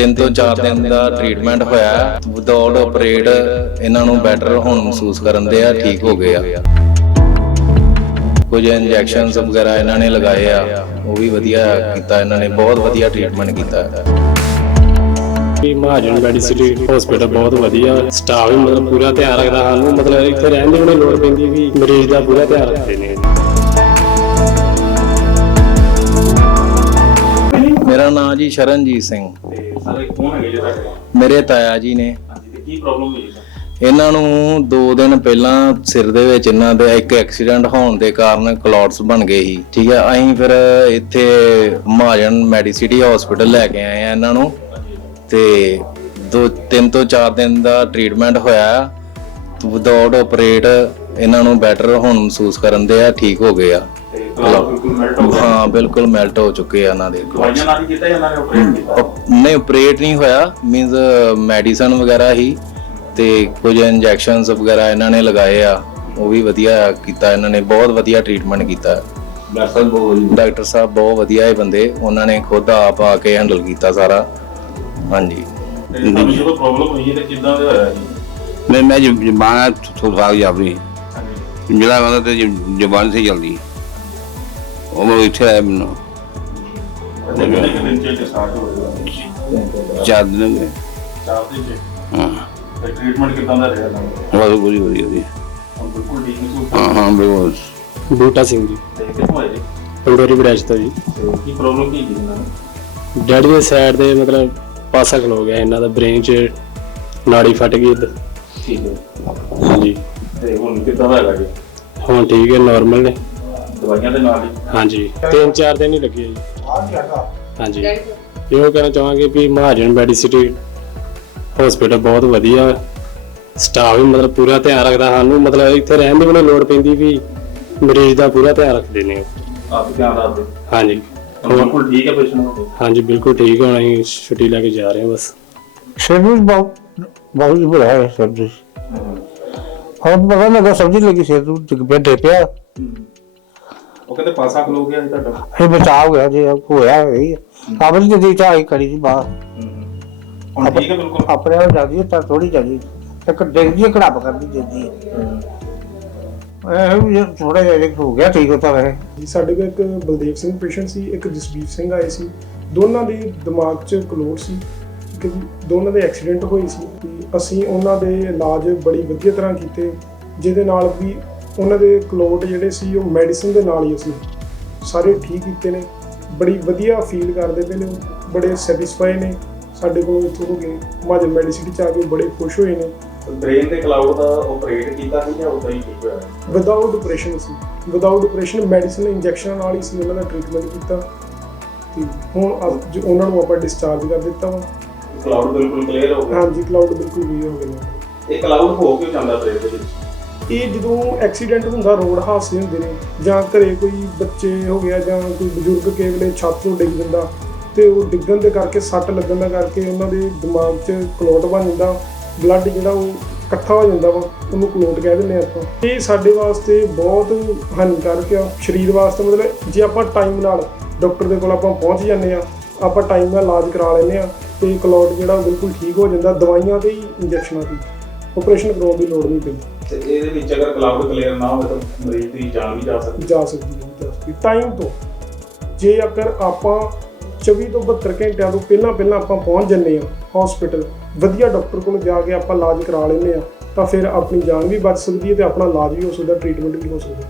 ਤਿੰਨ ਤੋਂ ਚਾਰ ਦਿਨ ਦਾ ਟ੍ਰੀਟਮੈਂਟ ਹੋਇਆ। ਵਿਦਆਊਟ ਆਪਰੇਟ ਇਹਨਾਂ ਨੂੰ ਬੈਟਰ ਹੁਣ ਮਹਿਸੂਸ ਕਰਨ ਦੇ ਆ, ਠੀਕ ਹੋ ਗਏ ਆ। ਕੁਝ ਇੰਜੈਕਸ਼ਨਸ ਵਗੈਰਾ ਇਹਨਾਂ ਨੇ ਲਗਾਏ ਆ। ਉਹ ਵੀ ਵਧੀਆ ਕੀਤਾ ਇਹਨਾਂ ਨੇ, ਬਹੁਤ ਵਧੀਆ ਟ੍ਰੀਟਮੈਂਟ ਕੀਤਾ। ਵੀ ਮਹਾਜਨ ਮੈਡੀਸਿਟੀ ਹਸਪੀਟਲ ਬਹੁਤ ਵਧੀਆ। ਸਟਾਫ ਵੀ ਮਤਲਬ ਪੂਰਾ ਧਿਆਨ ਰੱਖਦਾ ਸਾਨੂੰ। ਮਤਲਬ ਇੱਥੇ ਰਹਿਣ ਦੀ ਵੀ ਲੋੜ ਪੈਂਦੀ ਵੀ ਮਰੀਜ਼ ਦਾ ਪੂਰਾ ਧਿਆਨ ਰੱਖਦੇ ਨੇ। ਮੇਰਾ ਨਾਮ ਜੀ ਸ਼ਰਨਜੀਤ ਸਿੰਘ। ਤੇ ਸਾਰੇ ਕੌਣ ਹੈਗੇ ਜੀ ਤੁਹਾਡੇ ਮੇਰੇ ਤਾਇਆ ਜੀ ਨੇ। ਹਾਂਜੀ ਤੇ ਕੀ ਪ੍ਰੋਬਲਮ ਹੋਈ ਹੈ ਇਹਨਾਂ ਨੂੰ 2 ਦਿਨ ਪਹਿਲਾਂ ਸਿਰ ਦੇ ਵਿੱਚ ਇਹਨਾਂ ਦੇ ਇੱਕ ਐਕਸੀਡੈਂਟ ਹੋਣ ਦੇ ਕਾਰਨ ਕਲੌਟਸ ਬਣ ਗਏ ਸੀ। ਠੀਕ ਹੈ ਅਸੀਂ ਫਿਰ ਇੱਥੇ ਮਹਾਜਨ ਮੈਡੀਸਿਟੀ ਹਸਪੀਟਲ ਲੈ ਕੇ ਆਏ ਆ ਇਹਨਾਂ ਨੂੰ। ਤੇ ਦੋ ਤਿੰਨ ਤੋਂ 4 ਦਿਨ ਦਾ ਟ੍ਰੀਟਮੈਂਟ ਹੋਇਆ। ਵਿਦਆਊਟ ਆਪਰੇਟ ਇਹਨਾਂ ਨੂੰ ਬੈਟਰ ਹੁਣ ਮਹਿਸੂਸ ਕਰਨ ਦੇ ਆ ਠੀਕ ਹੋ ਗਏ ਆ। ਹਾਂ ਬਿਲਕੁਲ ਮੈਲਟ ਹੋ ਚੁੱਕੇ ਆ ਇਹਨਾਂ ਦੇ। ਦਵਾਈਆਂ ਨਾਲ ਕੀਤਾ ਜਾਂ ਨੇ ਆਪਰੇਟ ਨਹੀਂ ਆਪਰੇਟ ਨਹੀਂ ਹੋਇਆ ਮੀਨਸ ਮੈਡੀਸਨ ਵਗੈਰਾ ਹੀ ਤੇ ਕੁਝ ਇੰਜੈਕਸ਼ਨਸ ਵਗੈਰਾ ਇਹਨਾਂ ਨੇ ਲਗਾਏ ਆ ਉਹ ਵੀ ਵਧੀਆ ਕੀਤਾ ਇਹਨਾਂ ਨੇ ਬਹੁਤ ਵਧੀਆ ਟ੍ਰੀਟਮੈਂਟ ਕੀਤਾ। ਡਾਕਟਰ ਸਾਹਿਬ ਬਹੁਤ ਵਧੀਆ। ਹੈ ਬੰਦੇ ਉਹਨਾਂ ਨੇ ਖੁਦ ਆਪ ਆ ਕੇ ਹੈਂਡਲ ਕੀਤਾ ਸਾਰਾ। ਹਾਂਜੀ। ਜਦੋਂ ਮੈਂ ਮੈਂ ਜਮਾਨਾ ਥੋੜਾ ਜਿਹਾ ਆਪਣੀ ਜਿਹੜਾ ਬੰਦਾ ਤੇ ਜ਼ਬਾਨ ਸੇ ਜਲਦੀ ਉਹ ਮੈਂ ਇੱਥੇ ਆਇਆ ਮੈਨੂੰ। ਕਿੰਨੇ ਕੁ ਦਿਨ ਚ ਸਟਾਰਟ ਹੋ ਗਿਆ ਚਾਰ ਦਿਨ ਹੋ ਗਏ। ਚਾਰ ਦਿਨ ਚ ਹਾਂ ਤੇ ਟ੍ਰੀਟਮੈਂਟ ਕਿੱਦਾਂ ਦਾ ਰਿਹਾ ਤੁਹਾਨੂੰ ਬਹੁਤ ਬੁਰੀ ਹੋਈ ਹੋਈ ਹੁਣ ਬਿਲਕੁਲ ਠੀਕ ਮਹਿਸੂਸ ਹਾਂ ਹਾਂ ਬਿਲਕੁਲ। ਬੂਟਾ ਸਿੰਘ ਜੀ। ਤੇ ਕਿੱਥੋਂ ਆਏ ਜੀ ਪੰਡੋਰੀ ਬ੍ਰੈਚ ਤੋਂ ਜੀ। ਤੇ ਕੀ ਪ੍ਰੋਬਲਮ ਕੀ ਸੀ ਇਹਨਾਂ ਨੂੰ ਡੈਡੀ ਦੇ ਸਾਈਡ ਦੇ ਮਤਲਬ ਪਾਸਾ ਖਲੋ ਗਿਆ ਇਹਨਾਂ ਦਾ ਬ੍ਰੇਨ 'ਚ ਨਾੜੀ ਫਟ ਗਈ ਇੱਧਰ। ਠੀਕ ਹੈ। ਹਾਂਜੀ। ਤੇ ਹੁਣ ਕਿੱਦਾਂ ਦਾ ਹੈਗਾ ਜੀ? ਹੁਣ ਠੀਕ ਹੈ ਨਾਰਮਲ ਨੇ। ਦਵਾਈਆਂ ਦੇ ਨਾਲ ਹੀ ਹਾਂਜੀ ਤਿੰਨ ਚਾਰ ਦਿਨ ਹੀ ਲੱਗੇ ਜੀ ਹਾਂਜੀ ਇਹੋ ਕਹਿਣਾ ਚਾਹਾਂਗੇ ਵੀ ਮਹਾਜਨ ਮੈਡੀਸਿਟੀ ਹਸਪੀਟਲ ਬਹੁਤ ਵਧੀਆ ਸਟਾਫ ਵੀ ਮਤਲਬ ਪੂਰਾ ਧਿਆਨ ਰੱਖਦਾ ਸਾਨੂੰ ਮਤਲਬ ਇੱਥੇ ਰਹਿਣ ਦੀ ਵੀ ਨਹੀਂ ਲੋੜ ਪੈਂਦੀ ਵੀ ਮਰੀਜ਼ ਦਾ ਪੂਰਾ ਧਿਆਨ ਰੱਖਦੇ ਨੇ ਉਹ। ਆਪ ਧਿਆਨ ਰੱਖਦੇ ਹਾਂਜੀ ਹੁਣ ਬਿਲਕੁਲ ਠੀਕ ਹੈ ਪੇਸ਼ੈਂਟ ਨੂੰ ਹਾਂਜੀ ਬਿਲਕੁਲ ਠੀਕ ਹੁਣ ਅਸੀਂ ਛੁੱਟੀ ਲੈ ਕੇ ਜਾ ਰਹੇ ਹਾਂ ਬਸ सर्विस बहुत बहुत ही बुरा है सर्विस और पता लगा सब्जी लगी से तू बेटे पे ਉਹ ਕਹਿੰਦੇ ਪਾਸਾ ਖਲੋ ਗਿਆ ਜੀ ਤੁਹਾਡਾ। ਇਹ ਬਚਾ ਹੋ ਗਿਆ ਜੇ ਹੋਇਆ ਹੈ। ਕਾਬਲ ਦੀ ਦੀ ਚਾਹੀ ਕਰੀ ਸੀ ਬਾਹਰ। ਹੁਣ ਠੀਕ ਹੈ ਬਿਲਕੁਲ। ਆਪਣੇ ਆਪ ਜਾਂਦੀ ਤਾਂ ਥੋੜੀ ਜਾਂਦੀ ਇੱਕ ਦੇਖਦੀ ਕੜਾਪ ਕਰਦੀ ਜਾਂਦੀ ਇਹ ਵੀ ਥੋੜਾ ਜਿਹਾ ਜਿਹਾ ਹੋ ਗਿਆ ਠੀਕ ਹੁੰਦਾ ਵੈਸੇ। ਜੀ ਸਾਡੇ ਕੋਲ ਇੱਕ ਬਲਦੇਵ ਸਿੰਘ ਪੇਸ਼ੈਂਟ ਸੀ ਇੱਕ ਜਸਬੀਰ ਸਿੰਘ ਆਏ ਸੀ। ਦੋਨਾਂ ਦੇ ਦਿਮਾਗ 'ਚ ਕਲੋਟ ਸੀ ਕਿ ਦੋਨਾਂ ਦੇ ਐਕਸੀਡੈਂਟ ਹੋਈ ਸੀ। ਅਸੀਂ ਉਹਨਾਂ ਦੇ ਇਲਾਜ ਬੜੀ ਵਧੀਆ ਤਰ੍ਹਾਂ ਕੀਤੇ ਜਿਹਦੇ ਨਾਲ ਵੀ ਉਹਨਾਂ ਦੇ ਕਲੋਟ ਜਿਹੜੇ ਸੀ ਉਹ ਮੈਡੀਸਿਨ ਦੇ ਨਾਲ ਹੀ ਅਸੀਂ ਸਾਰੇ ਠੀਕ ਕੀਤੇ ਨੇ। ਬੜੀ ਵਧੀਆ ਫੀਲ ਕਰਦੇ ਪਏ ਨੇ ਬੜੇ ਸੈਟੀਸਫਾਈ ਨੇ। ਸਾਡੇ ਕੋਲ ਇੱਥੋਂ ਹੋ ਗਏ ਮਾਜਲ ਮੈਡੀਸਿਟੀ ਚ ਆ ਕੇ ਬੜੇ ਖੁਸ਼ ਹੋਏ ਨੇ। ਬ੍ਰੇਨ ਦੇ ਕਲਾਉਡ ਦਾ ਆਪਰੇਟ ਕੀਤਾ ਸੀ ਜਾਂ ਉਦਾਂ ਹੀ ਠੀਕ ਹੋਇਆ? ਵਿਦਆਊਟ ਆਪਰੇਸ਼ਨ ਸੀ। ਵਿਦਆਊਟ ਆਪਰੇਸ਼ਨ ਮੈਡੀਸਿਨ ਇੰਜੈਕਸ਼ਨ ਨਾਲ ਹੀ ਸੀ ਉਹਨਾਂ ਦਾ ਟ੍ਰੀਟਮੈਂਟ ਕੀਤਾ। ਤੇ ਹੁਣ ਉਹਨਾਂ ਨੂੰ ਆਪਾਂ ਡਿਸਚਾਰਜ ਕਰ ਦਿੱਤਾ ਵਾ। ਕਲਾਉਡ ਬਿਲਕੁਲ ਕਲੀਅਰ ਹੋ ਗਿਆ। ਹਾਂਜੀ ਕਲਾਉਡ ਬਿਲਕੁਲ ਵੀ ਹੋ ਨੇ ਇਹ ਕਲਾਉਡ ਹੋ ਕਿਉਂ ਜਾਂਦਾ ਬ੍ਰੇਨ ਦੇ ਵਿੱਚ? ਇਹ ਜਦੋਂ ਐਕਸੀਡੈਂਟ ਹੁੰਦਾ, ਰੋਡ ਹਾਦਸੇ ਹੁੰਦੇ ਨੇ, ਜਾਂ ਘਰੇ ਕੋਈ ਬੱਚੇ ਹੋ ਗਿਆ ਜਾਂ ਕੋਈ ਬਜ਼ੁਰਗ ਕੇਵਲੇ ਛੱਤ ਤੋਂ ਡਿੱਗ ਜਾਂਦਾ ਤੇ ਉਹ ਡਿੱਗਣ ਦੇ ਕਰਕੇ, ਸੱਟ ਲੱਗਣ ਦਾ ਕਰਕੇ ਉਹਨਾਂ ਦੇ ਦਿਮਾਗ 'ਚ ਕਲੋਟ ਬਣ ਜਾਂਦਾ ਬਲੱਡ ਜਿਹੜਾ ਉਹ ਇਕੱਠਾ ਹੋ ਜਾਂਦਾ ਵਾ, ਉਹਨੂੰ ਕਲੋਟ ਕਹਿ ਦਿੰਦੇ ਆ ਆਪਾਂ। ਇਹ ਸਾਡੇ ਵਾਸਤੇ ਬਹੁਤ ਹਾਨੀਕਾਰਕ ਆ, ਸਰੀਰ ਵਾਸਤੇ ਮਤਲਬ ਜੇ ਆਪਾਂ ਟਾਈਮ ਨਾਲ ਡਾਕਟਰ ਦੇ ਕੋਲ ਆਪਾਂ ਪਹੁੰਚ ਜਾਂਦੇ ਆ ਆਪਾਂ ਟਾਈਮ ਨਾਲ ਇਲਾਜ ਕਰਾ ਲੈਂਦੇ ਆ ਤੇ ਕਲੋਟ ਜਿਹੜਾ ਬਿਲਕੁਲ ਠੀਕ ਹੋ ਜਾਂਦਾ ਦਵਾਈਆਂ ਤੇ ਹੀ ਇੰਜੈਕਸ਼ਨਾਂ ਤੇ ਆਪਰੇਸ਼ਨ ਕਰਾਉਣ ਦੀ ਲੋੜ ਨਹੀਂ ਪੈਂਦੀ। ਤੇ ਇਹਦੇ ਵਿੱਚ ਅਗਰ ਕਲਾਉਡ ਕਲੀਅਰ ਨਾ ਹੋਵੇ ਤਾਂ ਮਰੀਜ਼ ਦੀ ਜਾਨ ਵੀ ਜਾ ਸਕਦੀ। ਜਾ ਸਕਦੀ ਹੈ ਜਾ ਸਕਦੀ ਟਾਈਮ ਤੋਂ ਜੇ ਅਗਰ ਆਪਾਂ 24 ਤੋਂ 72 ਘੰਟਿਆਂ ਤੋਂ ਪਹਿਲਾਂ ਪਹਿਲਾਂ ਆਪਾਂ ਪਹੁੰਚ ਜੰਨੇ ਆ ਹਸਪੀਟਲ ਵਧੀਆ ਡਾਕਟਰ ਕੋਲ ਜਾ ਕੇ ਆਪਾਂ ਇਲਾਜ ਕਰਾ ਲੈਂਦੇ ਆ ਤਾਂ ਫਿਰ ਆਪਣੀ ਜਾਨ ਵੀ ਬਚ ਸਕਦੀ ਹੈ ਤੇ ਆਪਣਾ ਇਲਾਜ ਵੀ ਹੋ ਸਕਦਾ ਟ੍ਰੀਟਮੈਂਟ ਵੀ ਹੋ ਸਕਦਾ।